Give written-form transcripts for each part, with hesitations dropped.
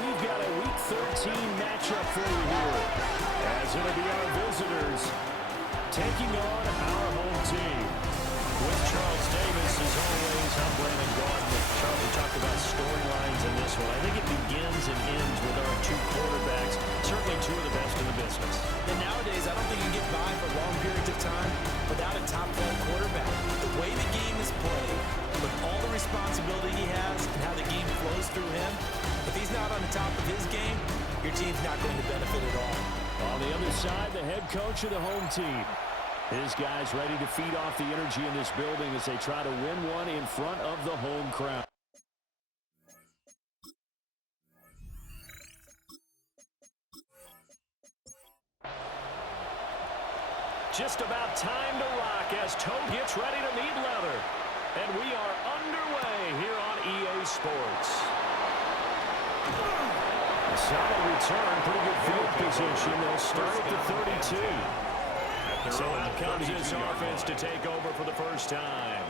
we've got a Week 13 matchup for you here, as it'll be our visitors taking on our home team. With Charles Davis, as always, I'm Brandon Gardner. Charles, we talked about storylines in this one. I think it begins and ends with our two quarterbacks, certainly two of the best in the business. And nowadays, I don't think you can get by for long periods of time without a top-flight quarterback. The way the game is played, with all the responsibility he has and how the game flows through him, if he's not on the top of his game, your team's not going to benefit at all. On the other side, the head coach of the home team. His guys ready to feed off the energy in this building as they try to win one in front of the home crowd. Just about time to rock as Toe gets ready to meet leather. And we are underway here on EA Sports. A solid return, pretty good field position. They'll start at the 32. So out comes this offense to take over for the first time.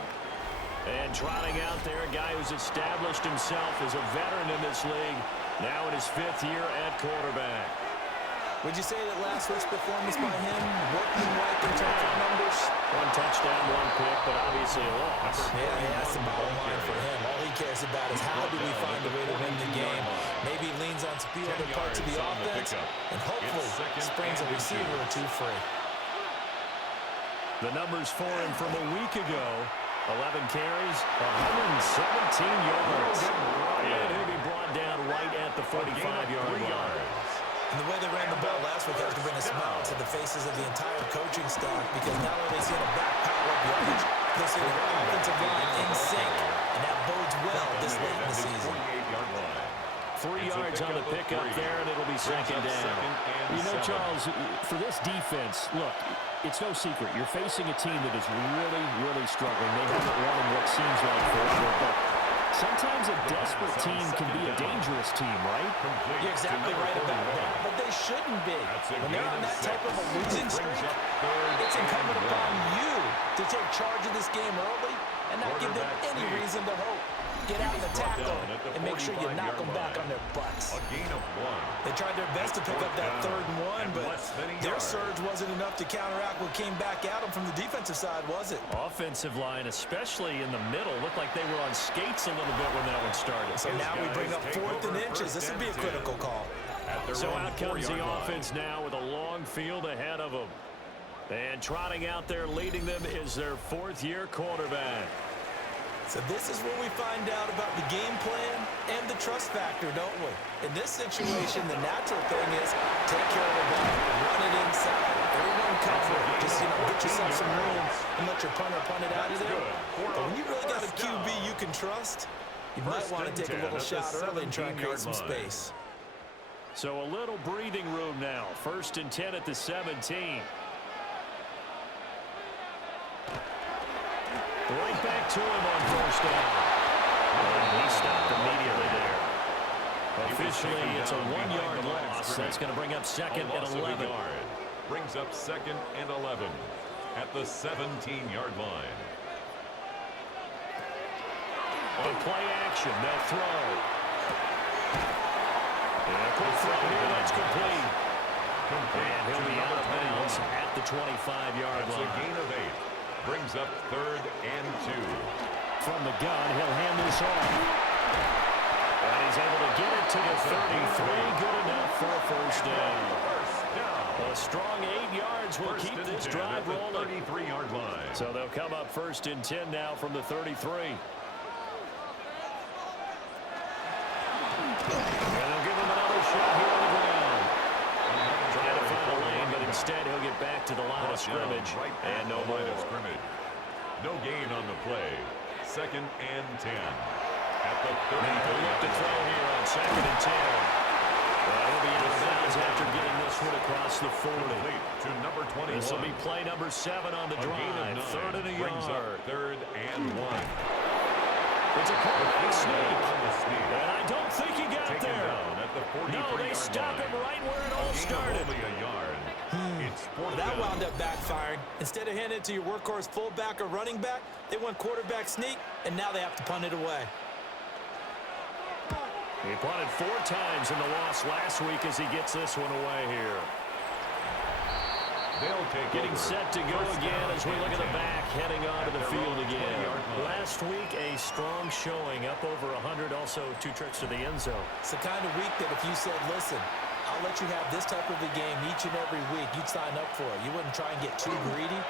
And trotting out there, a guy who's established himself as a veteran in this league, now in his 5th year at quarterback. Would you say that last week's performance by him working right in terms of numbers? 1 touchdown, 1 pick, but obviously a loss. Yeah, that's the bottom line for him. All he cares about is how do we find a way to win the game. Maybe he leans on a few other parts of the offense and hopefully springs a receiver or two free. The numbers for him from a week ago, 11 carries, 117 yards. And he'll be brought down right at the 45-yard line. And the way they ran the ball last week has to bring a smile to the faces of the entire coaching staff because not only is he in a back power of yardage, they're seeing an offensive line in sync, and that bodes well this late in the season. 3 yards on the pickup there, and it'll be second down. You know, Charles, for this defense, look, it's no secret. You're facing a team that is really, really struggling. They haven't won in what seems like forever, but sometimes a desperate team can be a dangerous team, right? You're exactly right about that, but they shouldn't be. When they're on that type of a losing streak, it's incumbent upon you to take charge of this game early and not give them any reason to hope. Get out in the tackle and make sure you knock them back on their butts. They tried their best to pick up that 3rd and 1, but their surge wasn't enough to counteract what came back at them from the defensive side, was it? Offensive line, especially in the middle, looked like they were on skates a little bit when that one started. So now we bring up 4th and inches. This would be a critical call. So out comes the offense now with a long field ahead of them. And trotting out there leading them is their 4th-year quarterback. So this is where we find out about the game plan and the trust factor, don't we? In this situation, the natural thing is take care of the ball, run it inside. Everyone cover it. Just, get yourself some room and let your punter punt it out of there. But when you really got a QB you can trust, you might want to take a little shot early and try and create some space. So a little breathing room now. 1st and 10 at the 17. Right back to him on 1st down. And he stopped immediately there. Officially, it's a 1-yard loss. That's going to bring up 2nd and 11. Brings up 2nd and 11 at the 17-yard line. On play action, they'll throw. And a quick throw here, that's complete. And he'll be out of bounds at the 25-yard line. That's a gain of 8. Brings up 3rd and 2. From the gun, he'll hand this off. And he's able to get it to the 33. Good enough for a 1st down. A strong 8 yards will keep this drive rolling. 33-yard line. So they'll come up 1st and 10 now from the 33. And they'll give him another shot here on the ground. Trying to find a lane, but instead he'll get back to the line of scrimmage. And no more. No gain on the play. 2nd and 10. At the 30. He'll look to throw here on 2nd and 10. He'll be out of bounds after getting this one across the 40. To number 21. This will be play number 7 on the drive. 3rd and a yard. 3rd and 1. It's a quarterback sneak. And I don't think he got there. At the 43 no, they stop him right where it all started. Only a yard. That wound up backfiring. Instead of handing it to your workhorse fullback or running back, they went quarterback sneak, and now they have to punt it away. He punted 4 times in the loss last week as he gets this one away here. They'll take Getting over. set to go again as we look at the back, heading onto the field again. Last week, a strong showing, up over 100, also 2 trips to the end zone. It's the kind of week that if you said, listen, I'll let you have this type of a game each and every week, you'd sign up for it. You wouldn't try and get too greedy.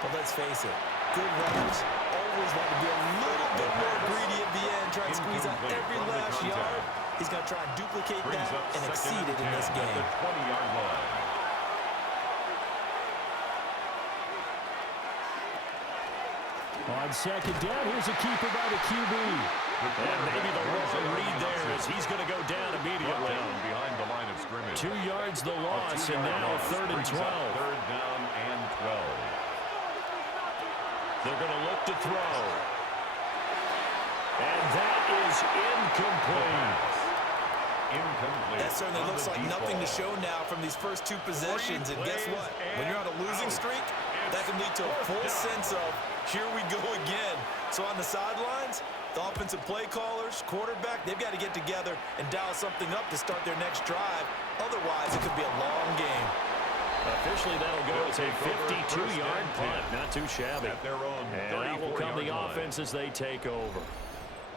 But let's face it, good runners always want to be a little bit more greedy at the end, try and squeeze out every last yard. He's going to try and duplicate that and exceed it in this game. 20-yard line. On second down, here's a keeper by the QB. And maybe the wrong read there as he's going to go down immediately. Behind the line of scrimmage. 2 yards the loss, and now 3rd and 12. 3rd down and 12. They're going to look to throw. And that is incomplete. Incomplete. That certainly looks like nothing to show now from these first 2 possessions. And guess what? When you're on a losing streak, that can lead to a full sense of, here we go again. So on the sidelines, the offensive play callers, quarterback, they've got to get together and dial something up to start their next drive. Otherwise, it could be a long game. Officially, that'll go as a 52-yard punt. Not too shabby. At their own and out will come the offense as they take over.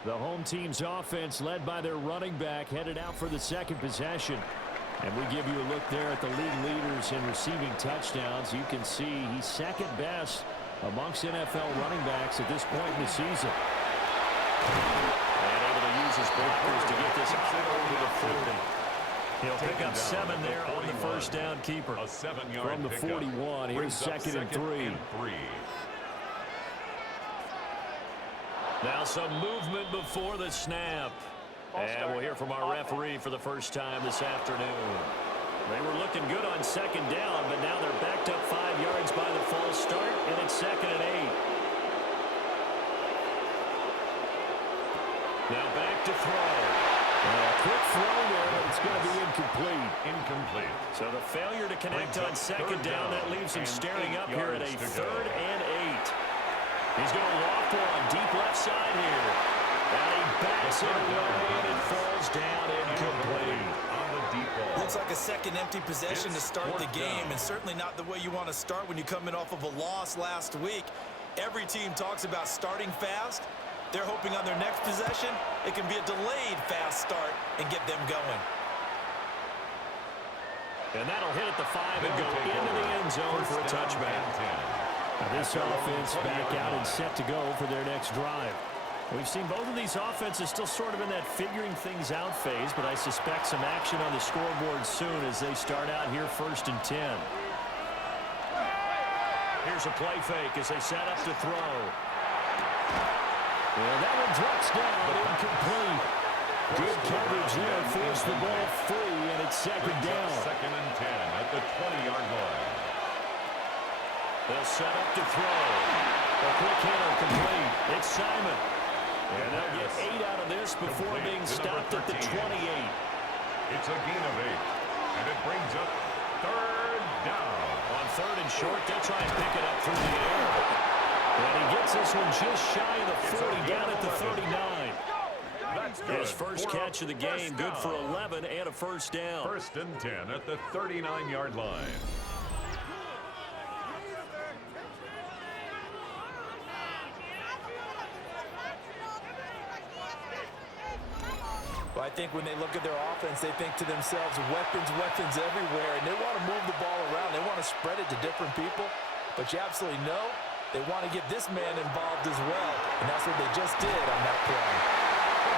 The home team's offense, led by their running back, headed out for the 2nd possession. And we give you a look there at the league leaders in receiving touchdowns. You can see he's 2nd best amongst NFL running backs at this point in the season. And able to use his blockers to get this over the 40. He'll pick up 7 there on the first down keeper. A 7-yard from the 41. Here's 2nd and 3. Now some movement before the snap. And we'll hear from our referee for the first time this afternoon. They were looking good on 2nd down, but now they're backed up 5 yards by the false start, and it's 2nd and 8. Now back to throw. Quick throw there, but it's going to be incomplete. Incomplete. So the failure to connect on 2nd down, that leaves him staring up here at a 3rd and 8. He's going to loft one deep left side here. And he backs it away, and it falls down incomplete. On the deep ball. Looks like a second empty possession to start the game, and certainly not the way you want to start when you're coming off of a loss last week. Every team talks about starting fast. They're hoping on their next possession, it can be a delayed fast start and get them going. And that'll hit at the 5 and go into the end zone for a touchback. Now this offense back out and set to go for their next drive. We've seen both of these offenses still sort of in that figuring things out phase, but I suspect some action on the scoreboard soon as they start out here 1st and 10. Here's a play fake as they set up to throw. And that one drops down, incomplete. Good coverage there, forced the ball free, and it's 2nd down. 2nd and 10 at the 20-yard line. They'll set up to throw. A quick hitter complete. It's Simon. And they'll get 8 out of this before being stopped at the 28. It's a gain of 8. And it brings up 3rd down. On 3rd and short, they'll try and pick it up through the air. And he gets this one just shy of the 40, down at the 39. That's good. His first catch of the game, good for 11 and a 1st down. 1st and 10 at the 39-yard line. Well, I think when they look at their offense, they think to themselves, weapons, weapons everywhere, and they want to move the ball around. They want to spread it to different people, but you absolutely know they want to get this man involved as well, and that's what they just did on that play.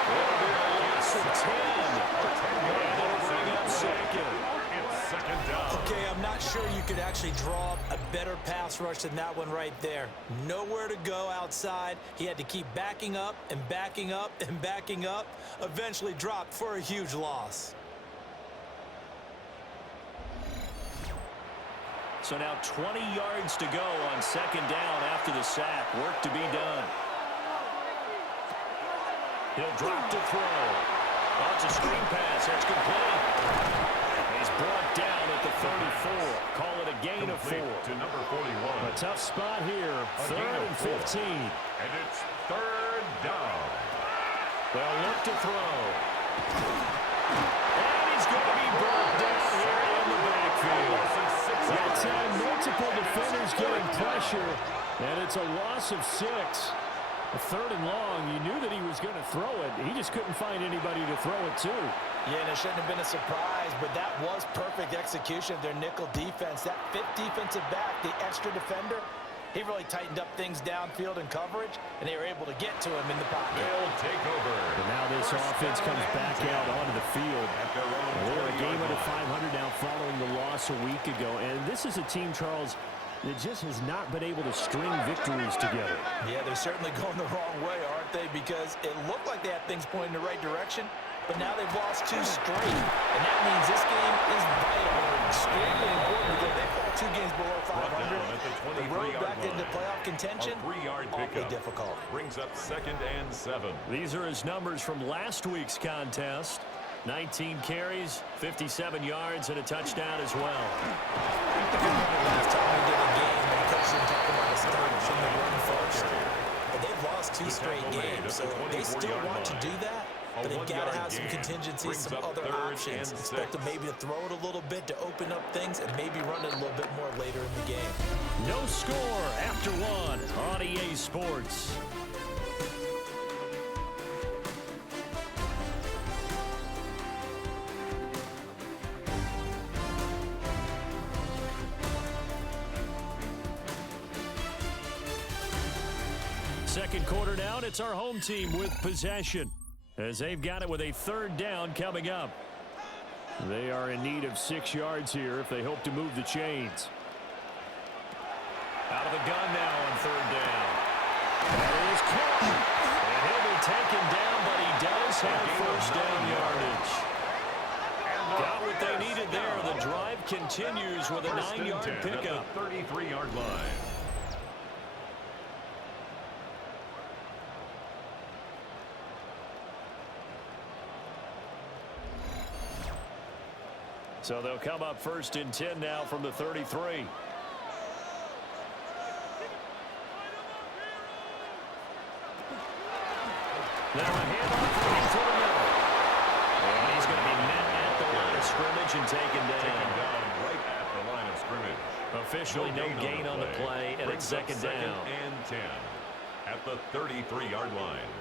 It'll be a loss of 10. And it'll bring up 2nd. It's 2nd down. Okay, I'm not sure you could actually draw a better pass rush than that one right there. Nowhere to go outside. He had to keep backing up and backing up and backing up. Eventually dropped for a huge loss. So now 20 yards to go on 2nd down after the sack. Work to be done. He'll drop to throw. Oh, it's a screen pass. That's complete. He's brought down at the 34. Call it a gain of 4. To number 41. A tough spot here. 3rd and 15. And it's 3rd down. They'll look to throw. And he's going to be brought down here in the backfield. That time, multiple defenders getting pressure, and it's a loss of 6. A 3rd and long, you knew that he was going to throw it. He just couldn't find anybody to throw it to. Yeah, and it shouldn't have been a surprise, but that was perfect execution of their nickel defense. That 5th defensive back, the extra defender, he really tightened up things downfield in coverage, and they were able to get to him in the pocket. They'll take over. And now this offense comes back out onto the field. They're a game under 500 now following the loss a week ago. And this is a team, Charles, that just has not been able to string victories together. Yeah, they're certainly going the wrong way, aren't they? Because it looked like they had things pointing in the right direction, but now they've lost 2 straight. And that means this game is vital or extremely important because they fall 2 games below 500. The road back into playoff contention, awfully difficult. Brings up 2nd and 7. These are his numbers from last week's contest. 19 carries, 57 yards, and a touchdown as well. Last time we did a game, and coach didn't talk about establishing the run first. But they've lost 2 straight games, so they still want to do that. But they've got to have some contingencies, some other options. Expect them maybe to throw it a little bit to open up things and maybe run it a little bit more later in the game. No score after 1 on EA Sports. Second quarter down, it's our home team with possession as they've got it with a 3rd down coming up. They are in need of 6 yards here if they hope to move the chains. Out of the gun now on 3rd down. That is caught. And he'll be taken down, but he does have 1st down yardage. Got what they needed there. The drive continues with a 9-yard pickup. 33-yard line. So they'll come up 1st and 10 now from the 33. Now a handoff right to the middle. And he's going to be met at the line of scrimmage and taken down. Right at the line of scrimmage. Officially no gain on the play, and it's 2nd down. And 10 at the 33-yard line.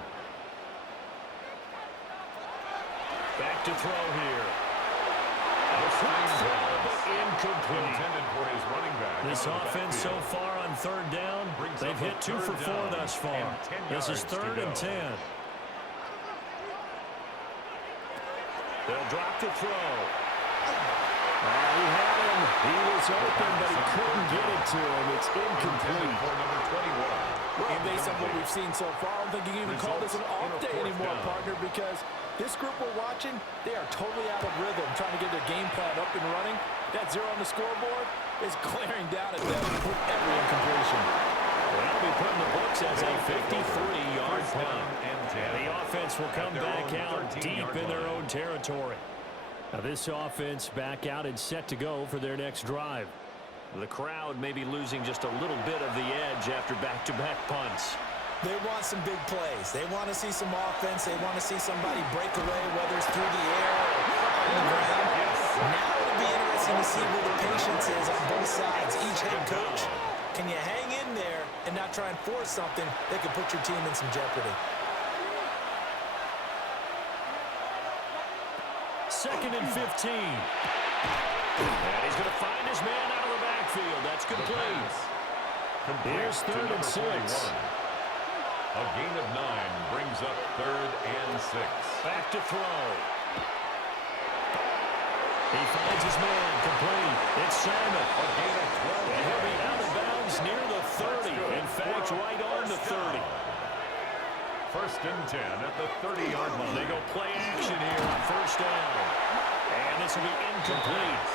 Back to throw here. Incomplete. For his running back. This offense so far on 3rd down, they've hit 2 for 4 thus far. This is 3rd and 10. They'll drop the throw. He had him. He was open, but he couldn't get it to him. It's incomplete. For number 21. Well, based on what we've seen so far, I don't think you can even call this an off day anymore, partner, because this group we're watching, they are totally out of rhythm, trying to get their game plan up and running. That 0 on the scoreboard is glaring down at them with every incompletion. That'll be put in the books as a 53-yard punt. And the offense will come back out deep in their own territory. Now this offense back out and set to go for their next drive. The crowd may be losing just a little bit of the edge after back-to-back punts. They want some big plays. They want to see some offense. They want to see somebody break away, whether it's through the air or on the ground. Now it'll be interesting to see where the patience is on both sides. Each head coach, can you hang in there and not try and force something that could put your team in some jeopardy? 2nd and 15. And he's going to find his man out of the backfield. That's complete. Here's 3rd and 6. A gain of 9 brings up 3rd and 6. Back to throw. He finds his man complete. It's Simon. A gain of 12. And he'll be out of bounds near the 30. In fact, right on the 30. 1st and 10 at the 30-yard line. They go play action here on 1st down. And this will be incomplete.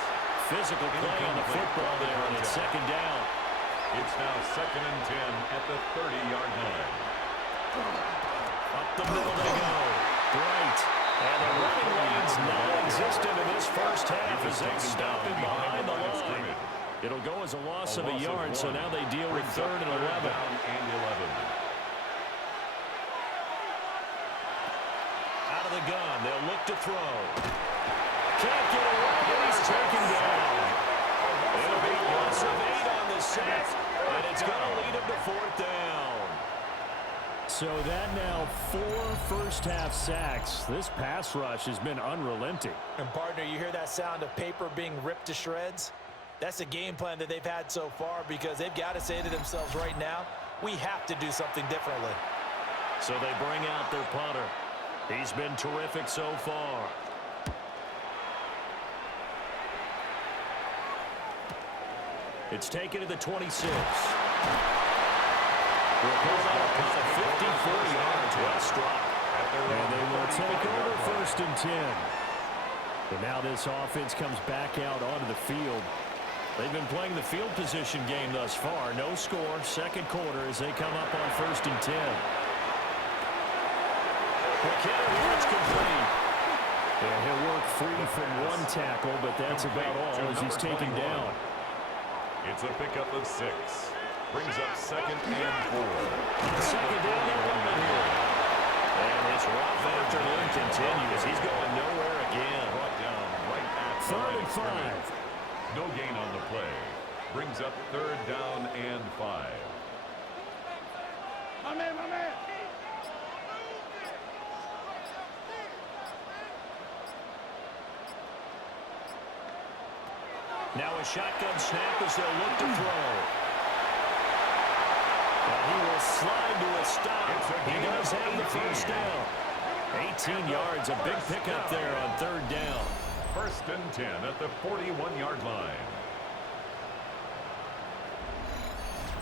Physical play on the football there on its 2nd down. It's now 2nd and 10 at the 30-yard line. Up the middle they go. Right. And the running lane's non-existent in this first half as they stop him behind the line. It'll go as a loss of a yard, so now they deal with 3rd and 11. out of the gun. They'll look to throw. Can't get away, and he's taken down. It'll be a loss of 8 on the set, and it's going to lead him to 4th down. So that now 4 first-half sacks. This pass rush has been unrelenting. And, partner, you hear that sound of paper being ripped to shreds? That's the game plan that they've had so far because they've got to say to themselves right now, we have to do something differently. So they bring out their punter. He's been terrific so far. It's taken to the 26. We're going out about 54 yards. Well struck. And they will take over 1st and 10. And now this offense comes back out onto the field. They've been playing the field position game thus far. No score, 2nd quarter as they come up on 1st and 10. It's complete. And he'll work free from 1 tackle, but that's about all as he's taken down. It's a pickup of 6. Brings up 2nd and 4. 2nd down and 1 here. And his rough afternoon continues. He's going nowhere again. Brought down right at 3rd and 5. No gain on the play. Brings up 3rd down and 5. My man, my man. Now a shotgun snap as they'll look to throw. And he will slide to a stop. He does have the 1st down. 18 yards, a big pickup there on 3rd down. 1st and 10 at the 41-yard line.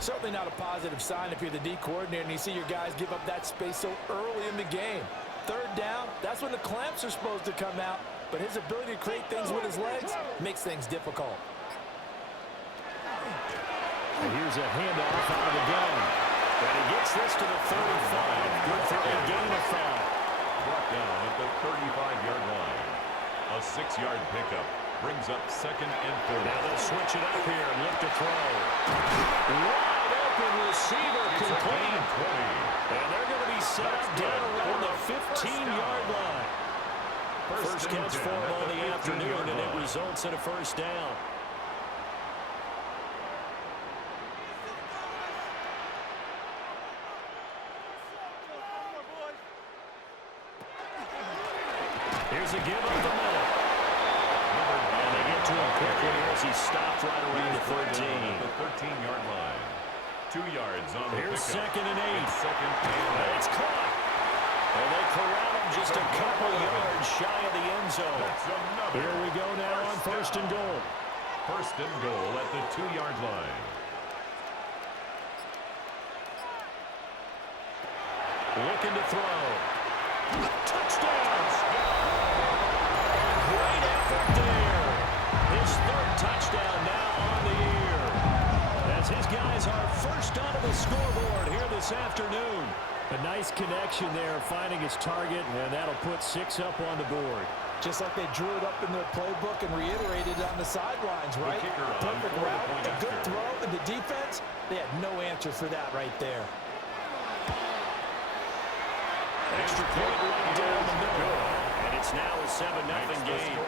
Certainly not a positive sign if you're the D coordinator and you see your guys give up that space so early in the game. 3rd down, that's when the clamps are supposed to come out, but his ability to create things with his legs makes things difficult. And here's a handoff out of the gun. And he gets this to the 35. Good for a gain of 5. Brought down at the 35-yard line. A 6-yard pickup brings up 2nd and 4. Now they'll switch it up here and look to throw. Wide open receiver complete. And they're going to be set up down around the 15-yard line. First catch for him on the afternoon, and it results in a 1st down. Here's a give up the middle. And they get to him quickly as he stopped right around the 13. The 13-yard line. 2 yards on the Here's pickup. 2nd and 8. It's 2nd and 8. It's caught. And they corral him just a couple yards shy of the end zone. Here we go now on 1st and goal. 1st and goal at the 2-yard line. Looking to throw. Touchdown! Great effort there. His 3rd touchdown now on the year. As his guys are first onto the scoreboard here this afternoon. A nice connection there, finding his target, and that'll put 6 up on the board. Just like they drew it up in their playbook and reiterated it on the sidelines, right? Perfect route, a good throw, and the defense, they had no answer for that right there. Extra point right down the middle. And it's now a 7-0 game.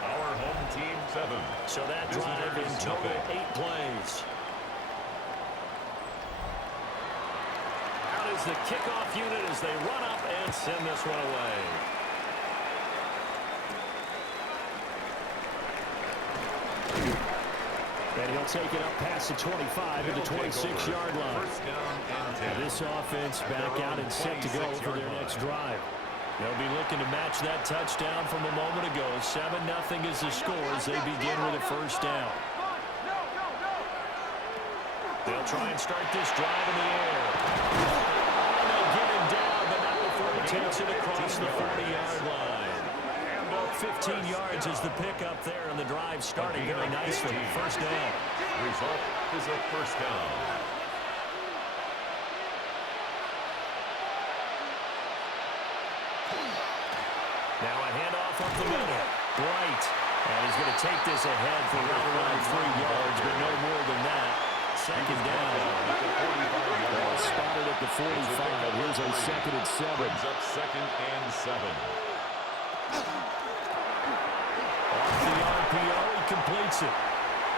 Our home team 7. So that drive in total 8 plays. Out is the kickoff unit as they run up and send this one away. And he'll take it up past the 25 to the 26-yard line. First down and 10. And this offense back out and set to go for their next drive. They'll be looking to match that touchdown from a moment ago. 7-0 is the score as they begin with a 1st down. They'll try and start this drive in the air. And they get him down, but not before he takes it across the 40-yard line. 15 yards is the pickup there, and the drive starting very nicely. 1st down. Result is a 1st down. Now a handoff up the middle. Right. And he's going to take this ahead for right around 3 yards, but no more than that. 2nd down. Spotted at the 45. Here's a 2nd and 7. Brings up 2nd and 7. completes it.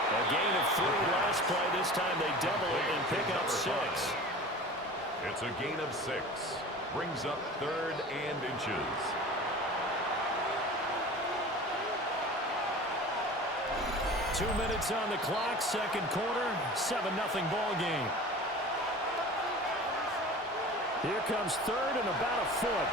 A gain of 3 last play. This time they double it and pick up 6. It's a gain of 6. Brings up 3rd and inches. Two minutes on the clock, second quarter, 7-0 ball game. Here comes 3rd and about a foot.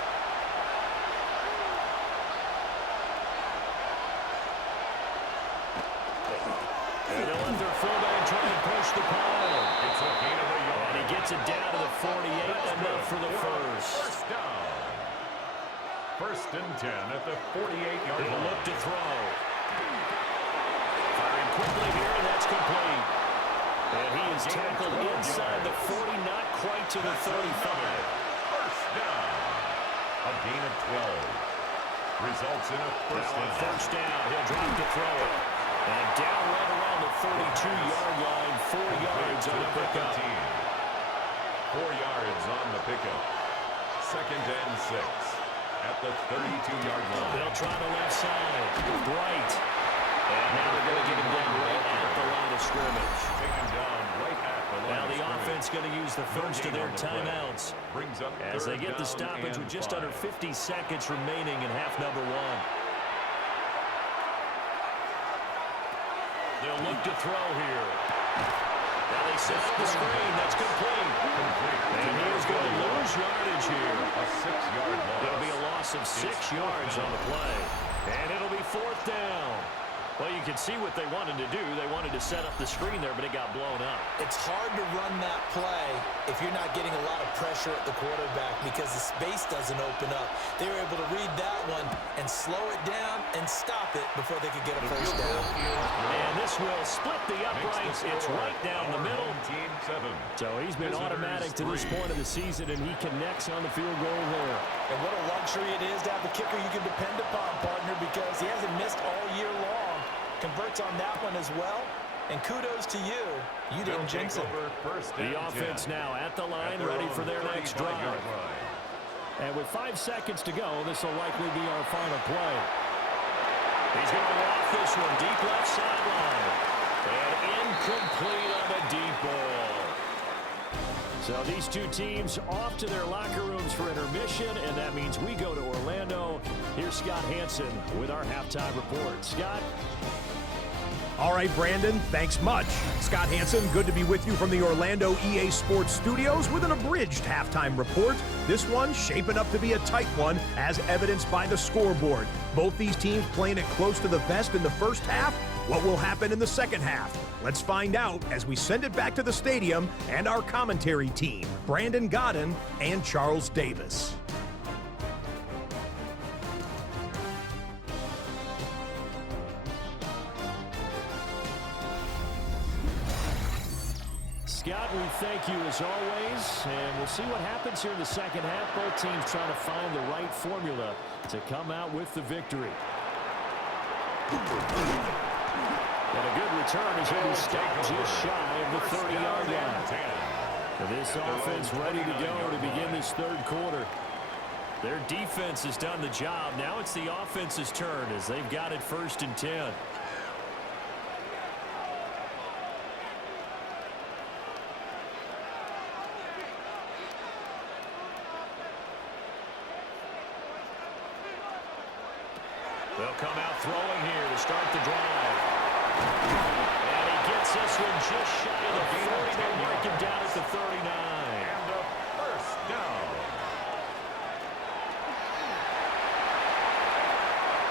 And they'll let their fullback try and push the pile. It's a gain of a yard. And he gets it down to the 48, enough for the first. First down. 1st and 10 at the 48-yard line. He'll look to throw. Firing quickly here, and that's complete. And he is tackled inside the 40, not quite to the 35. First down. A gain of 12. Results in a first down. He'll drop to throw it. And down right around the 32-yard line, 4 yards on the pickup. 4 yards on the pickup. 2nd and 6 at the 32-yard line. They'll try the left side. Bright. And now they're going to get him down right at the line of scrimmage. Taken down right at the line. Now the offense going to use the first of their timeouts Brings up as they get the stoppage with just under 50 seconds remaining in half number 1. They'll look to throw here. Now they set up the screen. That's complete. And he is going to lose yardage here. A 6-yard loss. It'll be a loss of 6 yards on the play. And it'll be 4th down. Well, you can see what they wanted to do. They wanted to set up the screen there, but it got blown up. It's hard to run that play if you're not getting a lot of pressure at the quarterback because the space doesn't open up. They were able to read that one and slow it down and stop it before they could get a first down. And this will split the uprights. It's right down the middle. So he's been automatic to this point of the season, and he connects on the field goal there. And what a luxury it is to have a kicker you can depend upon, partner, because he hasn't missed all year long. Converts on that one as well. And kudos to you. You didn't jinx it. The offense now at the line, ready for their next drive. And with 5 seconds to go, this will likely be our final play. He's going to walk this one deep left sideline. And incomplete on the deep ball. So these two teams off to their locker rooms for intermission, and that means we go to Orlando. Here's Scott Hansen with our halftime report. Scott? All right, Brandon, thanks much. Scott Hansen, good to be with you from the Orlando EA Sports Studios with an abridged halftime report. This one shaping up to be a tight one, as evidenced by the scoreboard. Both these teams playing it close to the vest in the first half. What will happen in the second half? Let's find out as we send it back to the stadium and our commentary team, Brandon Godden and Charles Davis. Scott, we thank you as always, and we'll see what happens here in the second half. Both teams trying to find the right formula to come out with the victory. And a good return is going to stop just shy of the 30-yard line. And this offense ready to go to begin this third quarter. Their defense has done the job. Now it's the offense's turn as they've got it 1st and 10. They'll come out throwing here to start the drive. And he gets this one just shy of the 40. They'll mark him down at the 39. And a first down.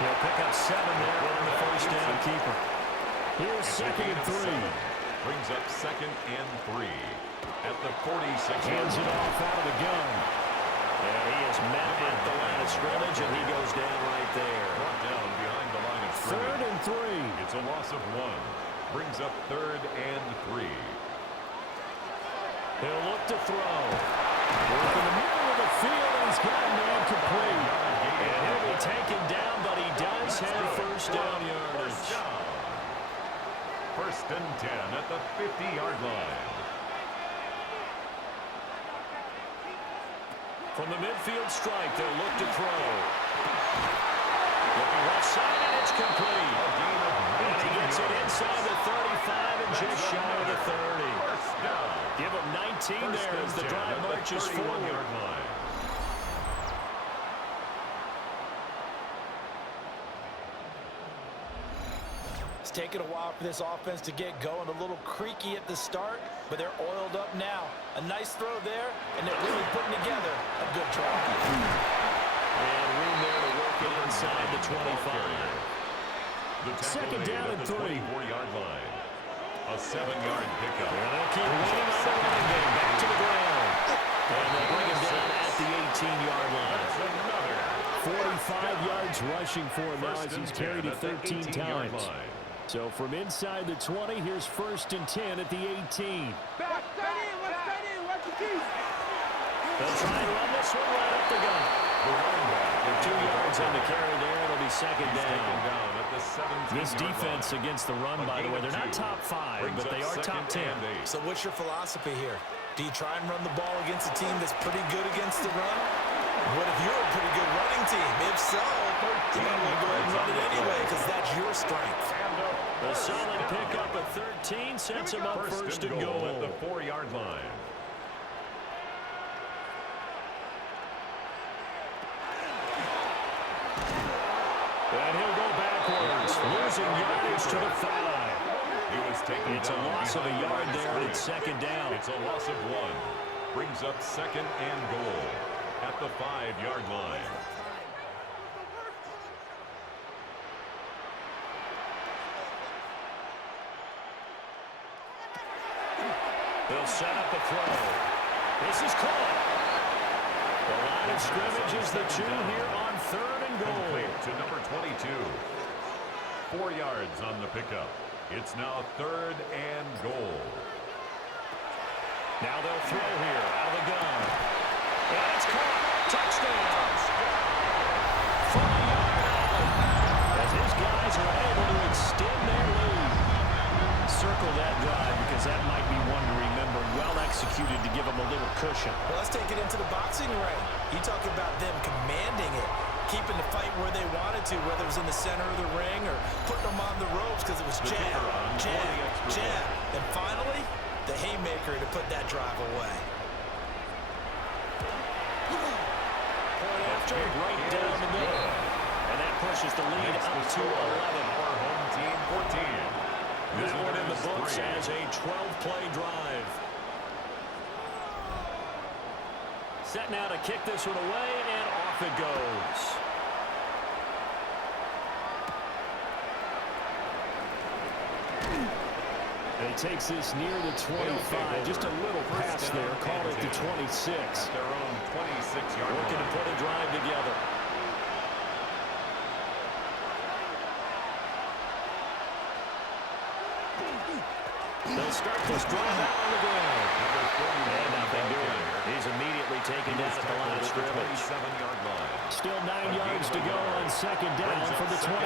He'll pick up 7 there on the first down keeper. Here's 2nd and 3. Brings up 2nd and 3 at the 46. Hands it off out of the gun. And he is met at the line of scrimmage, and he goes down right there. Brought down behind the line of scrimmage. 3rd and 3. It's a loss of 1. Brings up 3rd and 3. He'll look to throw. Work in the middle of the field, and he's got a man complete. And he'll be taken down, but he does have first down yardage. 1st and 10 at the 50-yard line. From the midfield strike, they'll look to throw. Looking left side, and it's complete. And he gets it inside 18 there as the drive marches forward. It's taken a while for this offense to get going. A little creaky at the start, but they're oiled up now. A nice throw there, and they're really putting together a good drive. And room there to work it inside the 25. Second down and 3. 24-yard line. A 7-yard pickup. And they'll keep waiting on the running game. Back to the ground. And they'll bring him down at the 18-yard line. 45 yards rushing for him now as he's carried it 13 times. So from inside the 20, here's 1st and 10 at the 18. They'll try and run this one right up the gut. With 2 yards on the carry there, it'll be second down. This defense against the run, by the way, they're not top 5, but they are top 10. So what's your philosophy here? Do you try and run the ball against a team that's pretty good against the run? What if you're a pretty good running team? If so, you might want to go ahead and run it anyway because that's your strength. A solid pickup at 13 sets him up first and goal at the 4-yard line. And he'll go backwards, losing yardage to the 5. It's a loss of a yard there, and it's second down. It's a loss of 1. Brings up second and goal at the 5-yard line. They'll set up the throw. This is caught. The line of scrimmage is the 2 here on 3rd and goal. To number 22. 4 yards on the pickup. It's now 3rd and goal. Now they'll throw here out of the gun. And it's caught. Touchdown. 5-yard out. As his guys are able to extend their lead. Circle that drive because that might be one to remember. Well executed to give them a little cushion. Well, let's take it into the boxing ring. You talk about them commanding it, keeping the fight where they wanted to, whether it was in the center of the ring or putting them on the ropes because it was jab, jab, jab. And finally, the haymaker to put that drive away. Point after right down the middle. And that pushes the lead up to 11. Our home team 14. That one in the books as a 12-play drive. Set now to kick this one away, and off it goes. And he takes this near the 25. Just a little pass there. Call it the 26. Their own 26-yard line. Looking to put a drive together. They'll start this drive out on the ground. And nothing doing. He's immediately taken down at the line of scrimmage. 27-yard line. Still 9 yards to go on second down from the 27.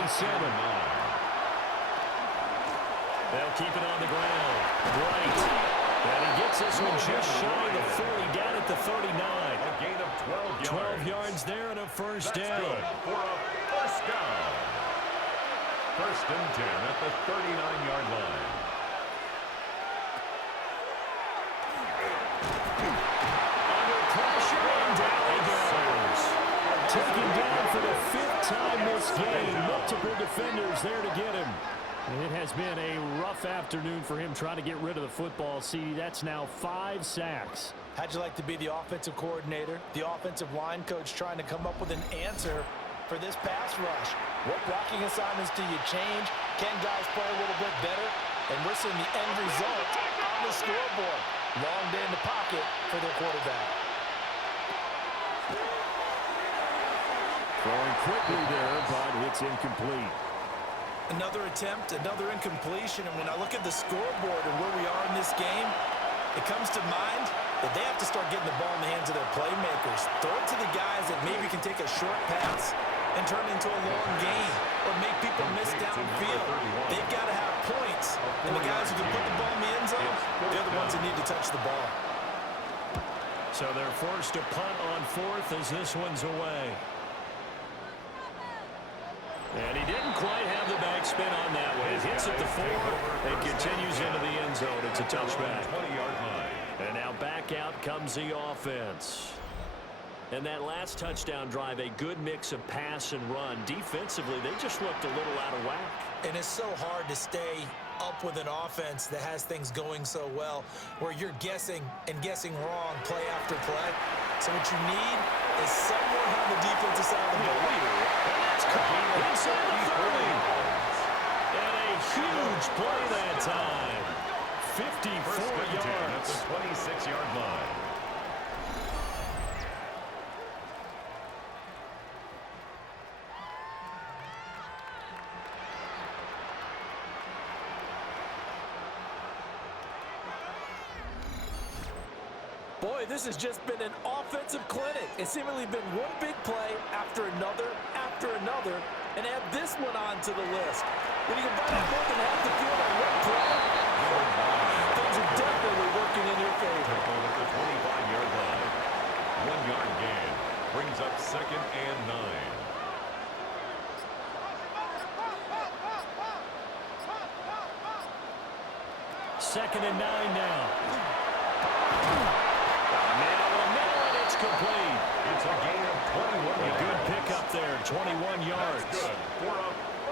They'll keep it on the ground. Right. And he gets this one just shy of the 40, down at the 39. A gain of 12 yards. 12 yards there and a first That's down. good for a first down. 1st and 10 at the 39-yard line. Taken down for the 5th time this game. Multiple defenders there to get him. And it has been a rough afternoon for him trying to get rid of the football. See, that's now 5 sacks. How'd you like to be the offensive coordinator, the offensive line coach trying to come up with an answer for this pass rush? What blocking assignments do you change? Can guys play a little bit better? And we're seeing the end result on the scoreboard. Long day in the pocket for their quarterback. Throwing quickly there, but it's incomplete. Another attempt, another incompletion. And when I look at the scoreboard and where we are in this game, it comes to mind that they have to start getting the ball in the hands of their playmakers. Throw it to the guys that maybe can take a short pass and turn it into a long game or make people miss downfield. They've got to have points. And the guys who can put the ball in the end zone, they're the ones that need to touch the ball. So they're forced to punt on 4th as this one's away. And he didn't quite have the backspin on that one. It hits at the 4 and continues into the end zone. It's a touchback. 20-yard line. And now back out comes the offense. And that last touchdown drive, a good mix of pass and run. Defensively, they just looked a little out of whack. And it's so hard to stay up with an offense that has things going so well, where you're guessing and guessing wrong play after play. So what you need is someone on the defensive side of the ball. And that's caught inside the 30. And a huge play that time. 54 yards. At the 26-yard line. Boy, this has just been an offensive clinic. It's seemingly been one big play after another, and add this one on to the list. When you combine out more than half the field on one play, things are definitely working in your favor. At the 25-yard line. 1-yard gain brings up 2nd and 9. Second and 9 now. Complete. It's a gain of 21 yards. A good pickup there, 21 yards. That's good for a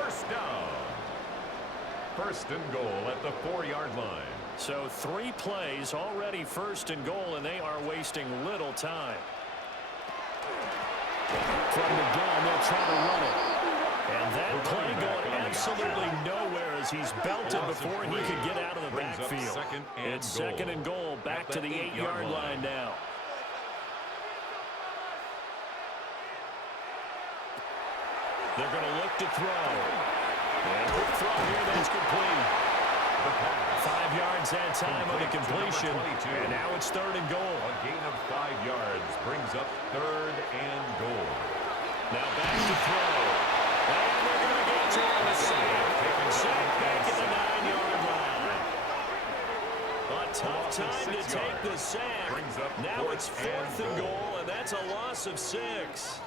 first down. First and goal at the 4-yard line. So 3 plays already first and goal, and they are wasting little time. From the gun, they'll try to run it. And that play going absolutely nowhere as he's belted before he could get out of the backfield. It's second and goal back to the 8-yard line now. They're going to look to throw. And quick throw here, that's complete. 5 yards that time on the completion. And now it's third and goal. A gain of 5 yards brings up 3rd and goal. Now back to throw. And they're going to get to the sack back at the 9-yard line. A tough time to take the sack. Now it's 4th and goal, and that's a loss of 6.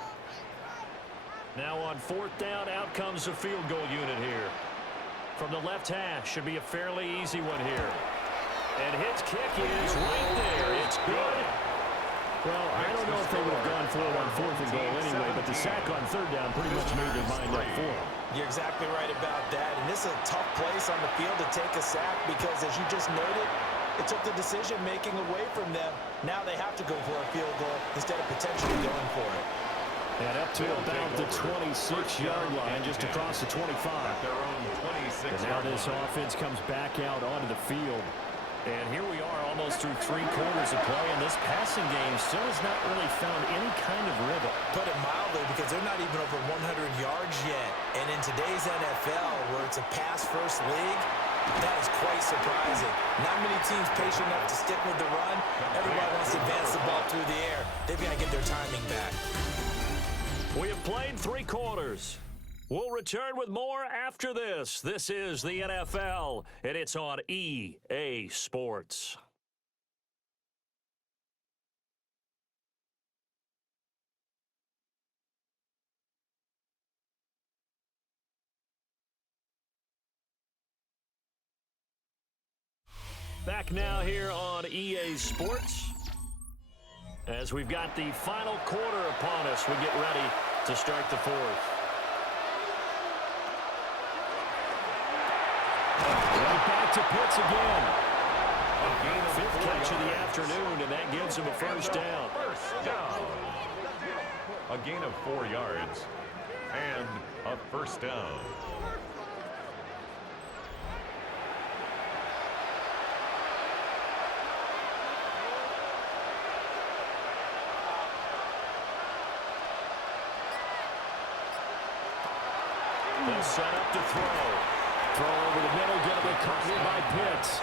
Now on 4th down, out comes the field goal unit here. From the left hash, should be a fairly easy one here. And his kick is right there. It's good. Well, I don't know if they would have gone for it on 4th and goal anyway, but the sack on 3rd down pretty much made their mind up for it. You're exactly right about that. And this is a tough place on the field to take a sack because, as you just noted, it took the decision-making away from them. Now they have to go for a field goal instead of potentially going for it. And up to about the 26-yard line, just across the 25. Their own 26. And now this offense comes back out onto the field. And here we are almost through 3 quarters of play, and this passing game still has not really found any kind of rhythm. Put it mildly, because they're not even over 100 yards yet. And in today's NFL, where it's a pass-first league, that is quite surprising. Not many teams patient enough to stick with the run. Everybody wants to advance the ball through the air. They've got to get their timing back. We have played 3 quarters. We'll return with more after this. This is the NFL, and it's on EA Sports. Back now here on EA Sports. As we've got the final quarter upon us, we get ready to start the 4th. Right back to Pitts again. Fifth catch of the afternoon, and that gives him a first down. A gain of 4 yards and a first down. They'll set up to throw. Throw over the middle, going to be caught here by Pitts.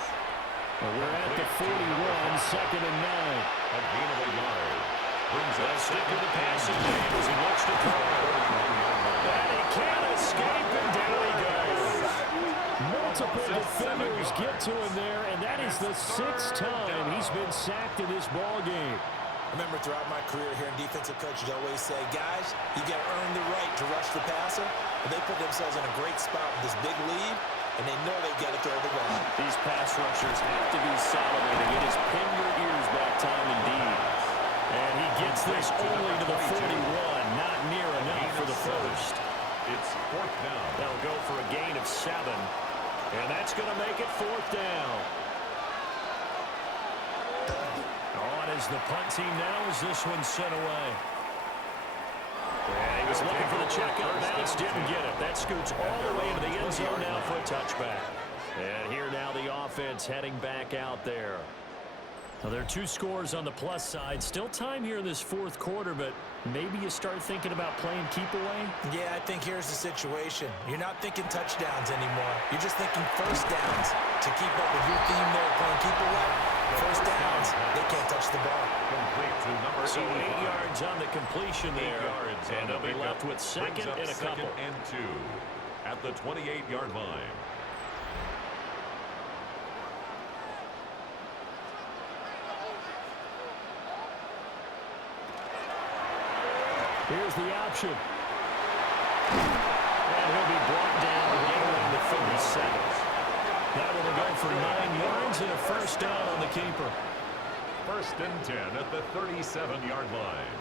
And we're at the 41, second and 9. A gain of a yard. Brings They'll stick with the passing game as he looks to throw. And he can't escape, and down he goes. Multiple defenders get to him there, and that is the 6th time he's been sacked in this ball game. Remember, throughout my career here in defensive coaches always say, guys, you got to earn the right to rush the passer. And they put themselves in a great spot with this big lead. and they know they've got to throw the ball. These pass rushers have to be salivating. It is pin your ears back time indeed. And he gets this only to the 41. Not near enough for the first. It's fourth down. They'll go for a gain of 7. And that's going to make it fourth down. On as the punt team now as this one sent away. And he was looking for the check on bounce, didn't get it. That scoots all the way into the end zone now for a touchback. And here now the offense heading back out there. Well, there are 2 scores on the plus side. Still time here in this fourth quarter, but maybe you start thinking about playing keep away? Yeah, I think here's the situation. You're not thinking touchdowns anymore. You're just thinking first downs. To keep up with your theme there, playing keep away, first downs, they can't touch the ball. Complete to number So 85. 8 yards on the completion there. 8 yards and on they'll the be left with second and a couple. Second and 2 at the 28-yard line. Here's the option. And he'll be brought down right around the 37. That will go for 9 yards and a first down on the keeper. First and 10 at the 37-yard line.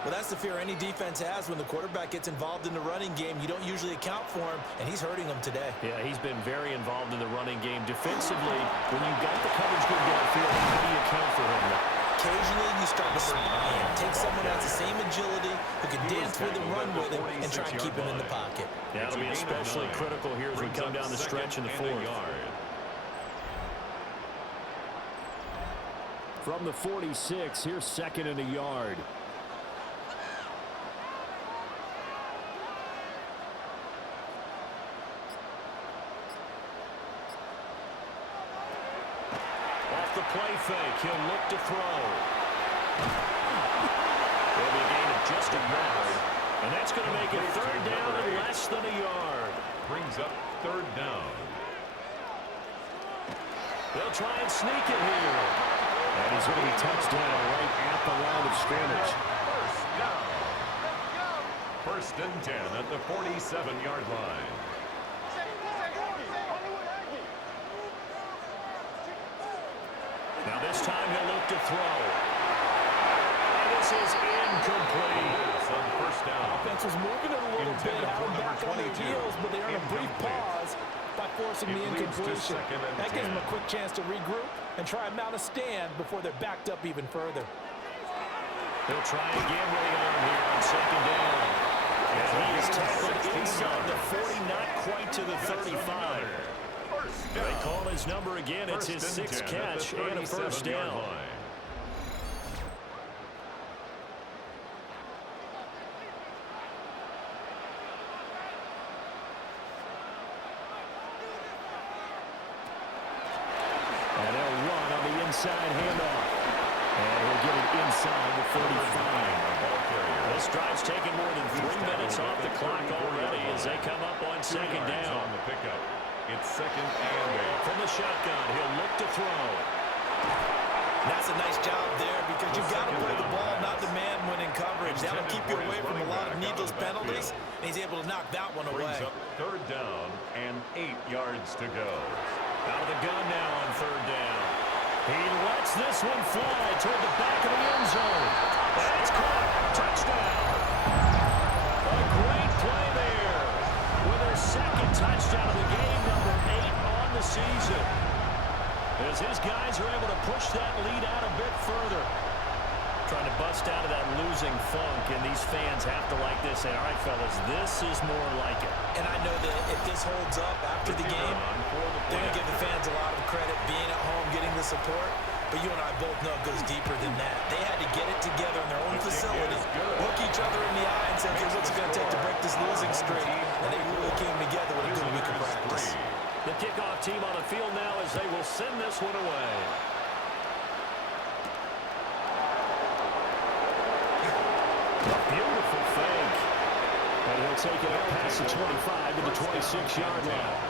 Well, that's the fear any defense has when the quarterback gets involved in the running game. You don't usually account for him, and he's hurting them today. Yeah, he's been very involved in the running game. Defensively, when you've got the coverage good downfield, how do you account for him? Occasionally, you start to spy him. Take someone that has the same agility, who can dance with him, run with him, and try and keep him in the pocket. Yeah, it'll be especially critical here as we come down the stretch in the fourth. From the 46, here's second and a yard. Off the play fake, he'll look to throw. There'll be a gain of just a yard. And that's going to make it third down and less than a yard. Brings up third down. They'll try and sneak it here. And he's going to be touched down right at the line of scrimmage. First down. First and 10 at the 47-yard line. Now this time he'll look to throw. And this is incomplete. On first down. Offense was moving it a little bit, having back on their heels, but they earned a brief pause by forcing the incompletion. That gives them a quick chance to regroup and try and mount a stand before they're backed up even further. They'll try again with the arm here on second down. And he is tackled inside the 40, not quite to the 35. They call his number again. It's his 6th catch and a first down. And they'll run on the inside handoff. And he'll get it inside the 35. This drive's taken more than 3 minutes off the clock already as they come up on second down. On the pickup. It's second and 8. From the shotgun, he'll look to throw. That's a nice job there because you've got to play the ball, not demand winning coverage. That'll keep you away from a lot of needless penalties, and he's able to knock that one away. Brings up third down and 8 yards to go. Out of the gun now on third down. He lets this one fly toward the back of the end zone. And it's caught. Touchdown. A great play there with their second touchdown of the game, number 8 on the season. As his guys are able to push that lead out a bit further. Trying to bust out of that losing funk, and these fans have to like this. Say, all right, fellas, this is more like it. And I know that if this holds up after the game, they're going to give the fans a lot of credit, being at home, getting the support. But you and I both know it goes deeper than that. They had to get it together in their own facility, look each other in the eye and say, okay, what's it going to take to break this losing streak? And they really came together with a good week of practice. The kickoff team on the field now as they will send this one away. A beautiful fake. And he'll take it up past the 25 to the 26-yard line.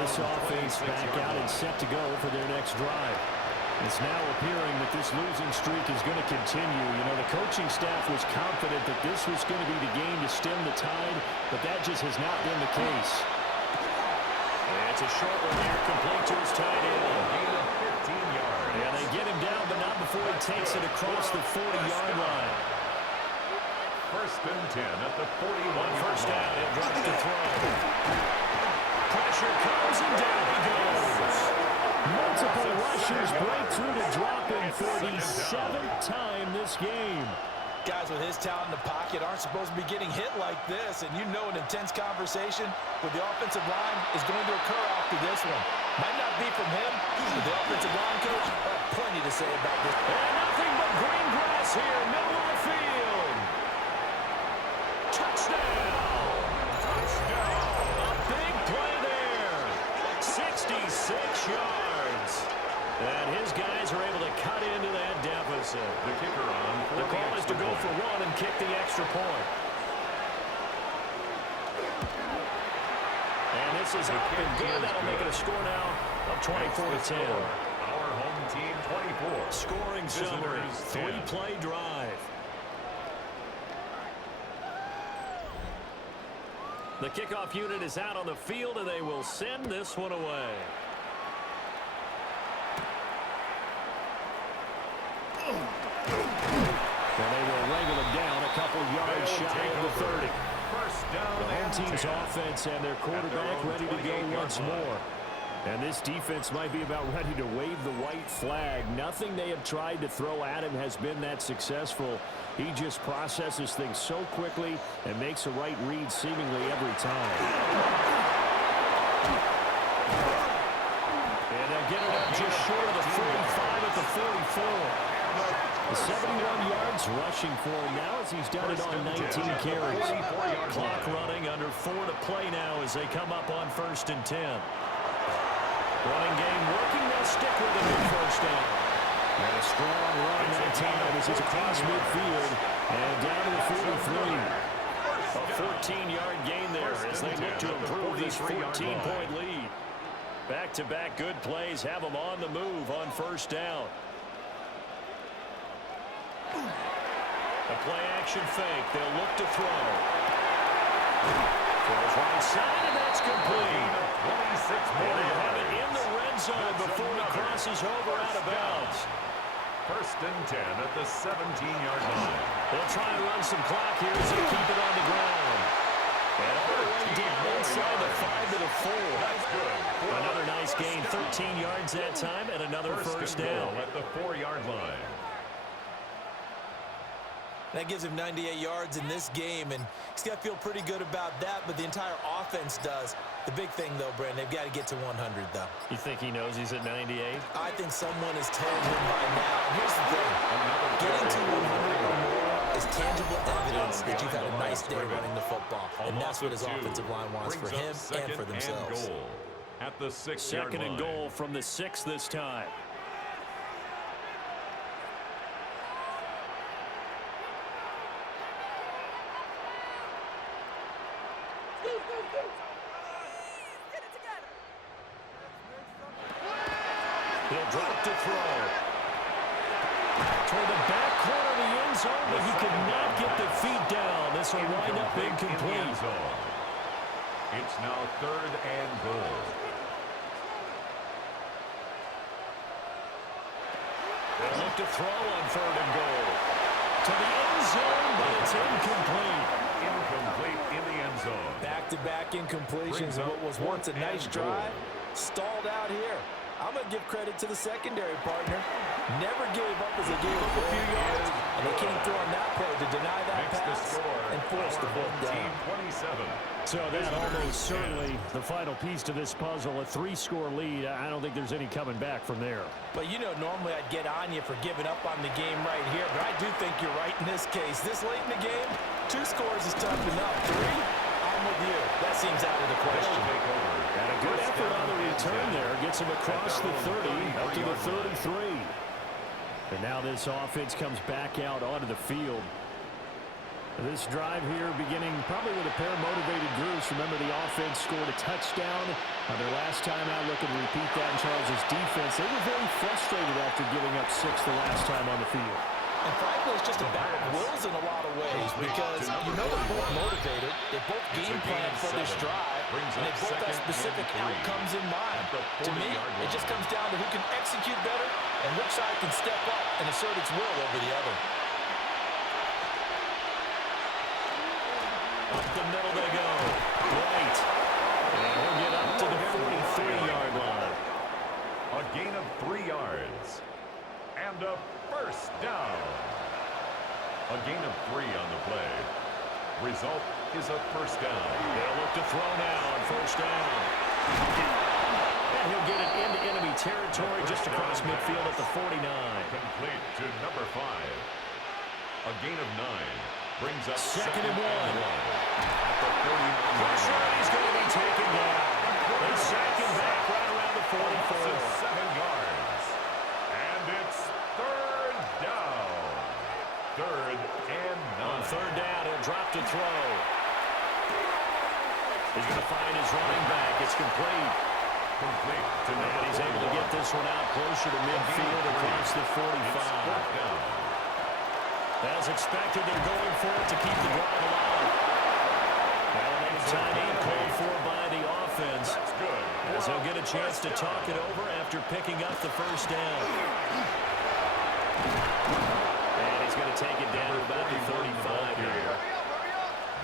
This offense back out and set to go for their next drive. It's now appearing that this losing streak is going to continue. You know, the coaching staff was confident that this was going to be the game to stem the tide, but that just has not been the case. That's a short one here, complete to his tight end. Gain of 15 yards. Yeah, they get him down, but not before he takes it across the 40-yard line. First and 10 at the 41-yard First down, line. it drops the throw. Pressure comes, and down he goes. Multiple rushers break through to drop him for the 7th time this game. Guys with his talent in the pocket aren't supposed to be getting hit like this, and you know an intense conversation with the offensive line is going to occur after this one. Might not be from him, but the offensive line coach have plenty to say about this. And nothing but green grass here, middle of the field. Touchdown! Touchdown! A big play there. 66 yards. And his guys are able to cut into that deficit. The kicker on. The call is to go for one and kick the extra point. And this is up and good. That'll make it a score now of 24-10. Our home team 24. Scoring summary, Visitors 10. 3-play drive. The kickoff unit is out on the field, and they will send this one away. And they will wrangle him down a couple yards shy of the 30. First down. The home team's offense and their quarterback ready to go once more. And this defense might be about ready to wave the white flag. Nothing they have tried to throw at him has been that successful. He just processes things so quickly and makes a right read seemingly every time. And they'll get it up just short of the 45 at the 44. 71 yards rushing for him now as he's done it on 19 carries. Clock running, under 4 to play now as they come up on 1st and 10. Running game working, they'll stick with him in first down. And a strong run that time as it's across midfield and down to the 43. A 14-yard gain there as they look to improve this 14-point lead. Back-to-back good plays have them on the move on first down. A play-action fake. They'll look to throw. Throws right side, and that's complete. 26 And more they have it yards. in the red zone before it crosses over out of bounds. First and 10 at the 17-yard line. They'll try and run some clock here as they keep it on the ground. And all the way down inside the 5 to the 4. That's good. Another nice gain, 13 yards that time, and another first down. At the 4-yard line. That gives him 98 yards in this game, and he's got to feel pretty good about that, but the entire offense does. The big thing, though, Brandon, they've got to get to 100, though. You think he knows he's at 98? I think someone has told him by now. And here's the thing. Getting to 100 or more is tangible evidence that you've had a nice day running the football, and that's what his offensive line wants for him and for themselves. At the 6-yard line. Second and goal from the 6 this time. He'll drop to throw. Toward the back corner of the end zone, but he could not get the feet down. This will wind up incomplete. It's now 3rd and goal. They'll look to throw on 3rd and goal. To the end zone, but it's incomplete. Incomplete in the end zone. Back-to-back incompletions of what was once a nice drive. Stalled out here. I'm going to give credit to the secondary partner. Never gave up as they gave up a few yards. And they came through on that play to deny that pass and force the ball down. 27. So that almost certainly the final piece to this puzzle. A 3-score lead. I don't think there's any coming back from there. But, you know, normally I'd get on you for giving up on the game right here. But I do think you're right in this case. This late in the game, 2 scores is tough enough. 3, I'm with you. That seems out of the question. And a good effort on the return there. Gets him across the 30 up to the 33. And now this offense comes back out onto the field. This drive here beginning probably with a pair of motivated groups. Remember, the offense scored a touchdown their last time out. Looking to repeat that in Charles' defense. They were very frustrated after giving up 6 the last time on the field. And frankly, it's just a battle of wills in a lot of ways because you know they're both motivated. They both game plan for this drive. Brings And up they both have specific outcomes in mind. To me, it just comes down to who can execute better and which side can step up and assert its will over the other. Up the middle they go. Right. And he'll get up to the 43-yard line. A gain of 3 yards. And a first down. A gain of 3 on the play. Result is a first down. They'll look to throw now on first down. And he'll get it into enemy territory just across midfield at the 49. Complete to number 5. A gain of 9. Brings up Second and 1. At the 49. He's going to be taken down. They sack him back right around the 44. 7 yards. And it's third down. Third and 9. On third down, he'll drop to throw. He's going to find his running back. It's complete. Complete to And he's able to get this one out closer to midfield across the 45. As expected, they're going for it to keep the drive alive. Elevated timeout called for by the offense. That's good. As he'll get a chance to talk it over after picking up the first down. And he's going to take it down to about the 35 here.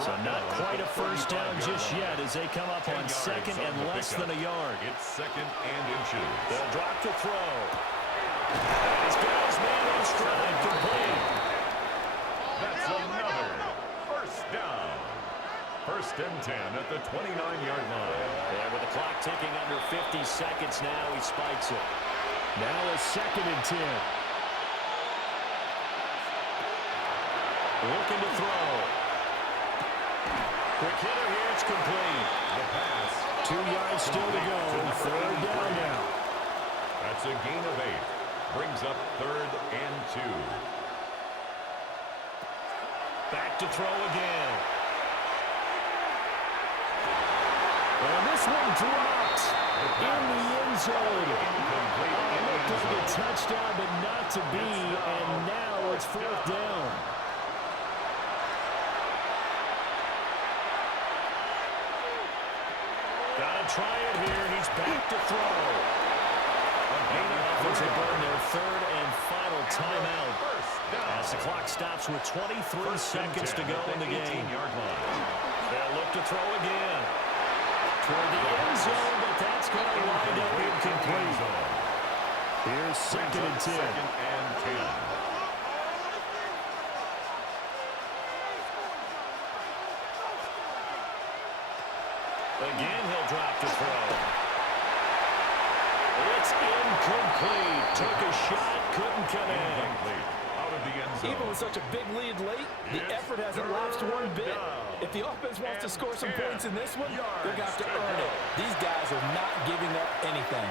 So not quite a first down just yet as they come up on second and less than a yard. It's second and inches. They'll drop to throw. He's got his man on stride, complete. That's another first down. First and 10 at the 29-yard line. And with the clock ticking under 50 seconds now, he spikes it. Now a second and 10. Looking to throw. Quick hitter here, it's complete. The pass. 2 yards still to go. Third down now. That's a gain of 8. Brings up third and 2. Back to throw again. And this one dropped in the end zone. It looked like a touchdown, but not to be. And now it's fourth down. Gotta try it here. He's back to throw. And the offense will burn their third and final timeout as the clock stops with 23 seconds to go in the game. They'll look to throw again. Toward the end zone, but that's going to wind up incomplete. Here's second and 10. Second and 10. Again, he'll drop to throw. It's incomplete. Took a shot, couldn't come in. Out of the end zone. Even with such a big lead late, the effort hasn't lapsed one bit. If the offense wants to score some points in this one, they're going to have to earn it. These guys are not giving up anything.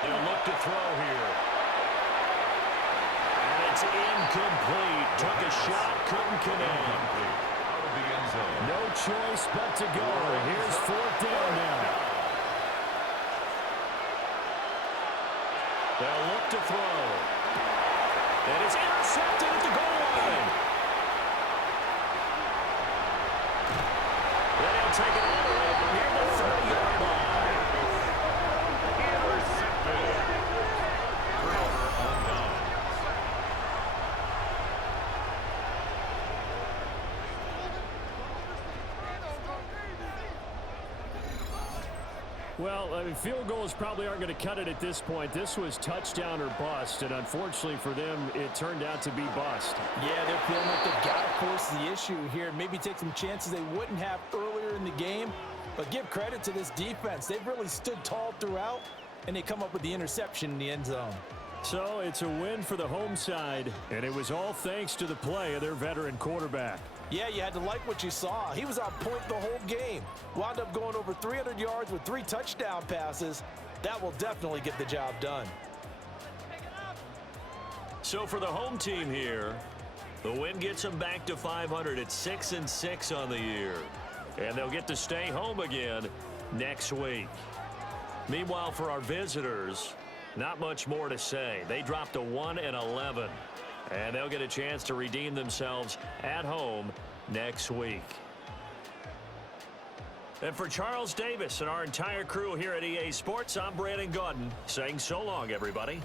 They'll look to throw here. And it's incomplete. Took a shot, couldn't connect. Out of the end zone. No choice but to go. Here's fourth down now. They'll look to throw. And it's intercepted at the goal line. Then he'll take it all the way out near the 30-yard line. Intercepted. Turnover on downs. Well, I mean, field goals probably aren't going to cut it at this point. This was touchdown or bust, and unfortunately for them, it turned out to be bust. Yeah, they're feeling like they've got to force the issue here. Maybe take some chances they wouldn't have earlier in the game. But give credit to this defense. They've really stood tall throughout, and they come up with the interception in the end zone. So it's a win for the home side, and it was all thanks to the play of their veteran quarterback. Yeah, you had to like what you saw. He was on point the whole game. Wound up going over 300 yards with 3 touchdown passes. That will definitely get the job done. So for the home team here, the win gets them back to 500 at 6-6 on the year. And they'll get to stay home again next week. Meanwhile, for our visitors, not much more to say. They dropped to 1-11 And they'll get a chance to redeem themselves at home next week. And for Charles Davis and our entire crew here at EA Sports, I'm Brandon Gaudin saying so long, everybody.